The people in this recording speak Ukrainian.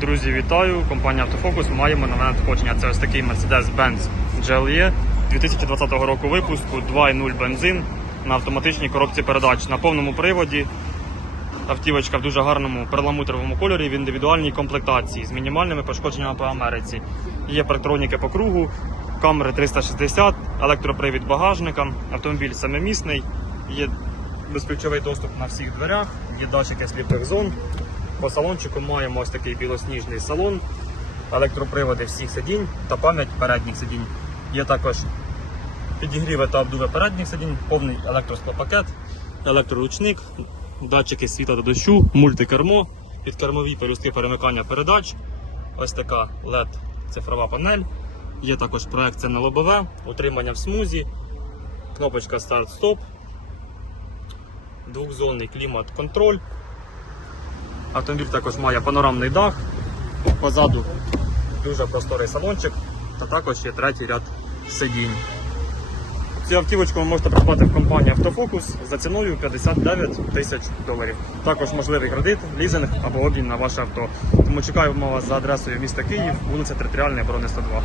Друзі, вітаю! Компанія Автофокус. Маємо нове надходження. Це ось такий Mercedes-Benz GLE 2020 року випуску 2.0 бензин на автоматичній коробці передач на повному приводі. Автівочка в дуже гарному перламутровому кольорі в індивідуальній комплектації з мінімальними пошкодженнями по Америці. Є парктроніки по кругу, камери 360, електропривід багажника, автомобіль самомісний, є безключовий доступ на всіх дверях, є датчики сліпих зон. По салончику маємо ось такий білосніжний салон, електроприводи всіх сидінь та пам'ять передніх сидінь. Є також підігріви та обдуви передніх сидінь, повний електросклопакет, електроручник, датчики світла та дощу, мультикермо, підкермові пелюстки перемикання передач. Ось така LED цифрова панель. Є також проекція на лобове, утримання в смузі, кнопочка старт-стоп, двохзонний клімат-контроль. Автомобіль також має панорамний дах, позаду дуже просторий салончик та також є третій ряд сидінь. Цю автівочку ви можете придбати в компанії Автофокус за ціною 59 тисяч доларів. Також можливий кредит, лізинг або обмін на ваше авто. Тому чекаємо вас за адресою міста Київ, вулиця Територіальної оборони 102.